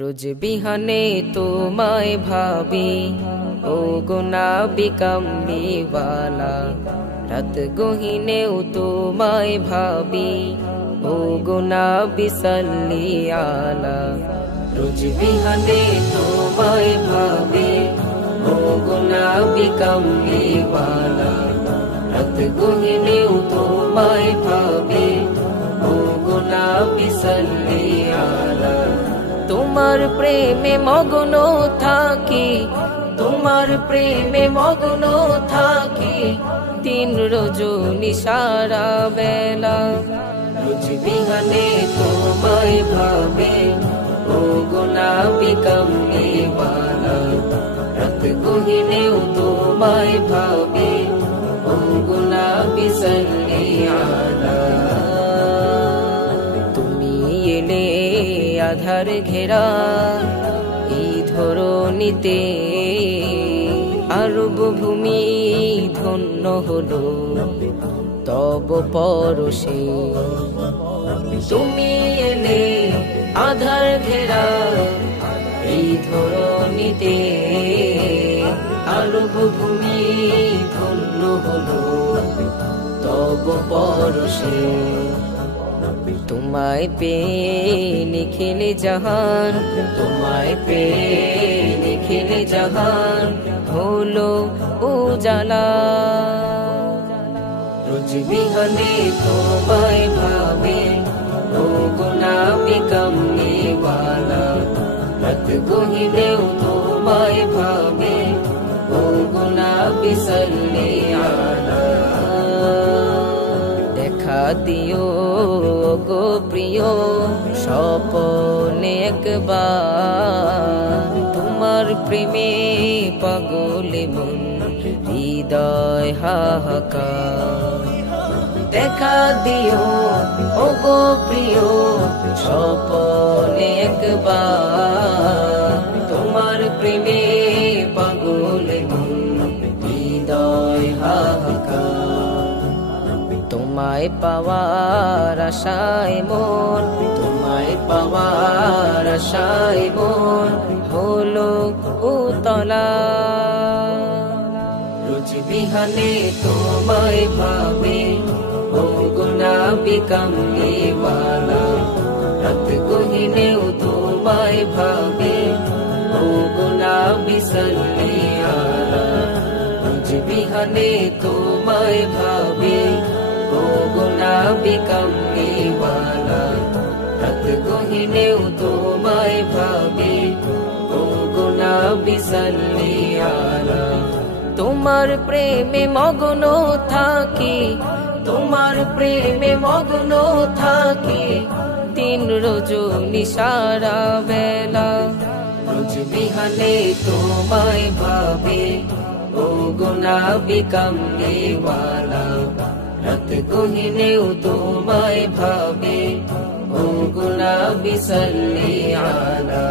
রোজ বিহানে তোমায় ভাবি ও গুনাবি কামলিওয়ালা, রাত গহিনেও তোমায় ভাবি ও গুনাবি সাল্লি আলা। রোজ বিহানে তোমায় ভাবি ও গুনাবি কামলিওয়ালা, রাত গহিনেও তোমায় ভাবি ও গুনাবি সাল্লি আলা। তোমার প্রেমে মগ্ন থাকি, তোমার প্রেমে মগ্ন থাকি, দিন রজনী সারা বেলা। রোজ বিহানে তোমায় ভাবে ও গুনাবি কামলিওয়ালা, রাত গহিনেও তোমায় ভাবে ও গুনাবি সাল্লি আলা। আধার ঘেরা এই ধরণীতে, আরব ভূমি ধন্য হলো তব পরশে। তুমি এলে আধার ঘেরা এই ধরণীতে, আরব ভূমি ধন্য হলো তব পরশে। তোমায় পেয়ে নিখিলে জাহান, তোমায় পেয়ে নিখিলে জাহান হলো উজালা। রোজ বিহানে তোমায় ভাবে ও গুনাবি কামলিওয়ালা, রাত গহিনেও তোমায় ভাবে ও গুনাবি সাল্লি আলা। দেখা দিও গো প্রিয় স্বপনে একবার, তোমার প্রেমে পাগলে মন হৃদয় হাহাকার। দেখা দিও ও গো প্রিয় স্বপনে একবার, তোমার প্রেমে পাগলে মন হৃদয় হাহাকার। তোমায় পাওয়ার আশায় মন, তোমায় পাওয়ার আশায় মন হলো উতলা। রোজ বিহানে তোমায় ভাবে ও গুনাবি কামলিওয়ালা, রাত গহিনেও তোমায় ভাবে ও গুনাবি সাল্লি আলা। রোজ বিহানে তোমায় ভাবে ও গুনাবি কামলিওয়ালা, রাত গহিনেও তোমায় ভাবে ও গুনাবি সাল্লি আলা। তোমার প্রেমে মগ্ন থাকি, তোমার প্রেমে মগ্ন থাকি, দিন রজনী সারা বেলা। রোজ বিহানে তোমায় ভাবে ও গুনাবি কামলিওয়ালা, রাত গহিনেও তোমায় ভাবে ও গুনাবি সাল্লি আলা।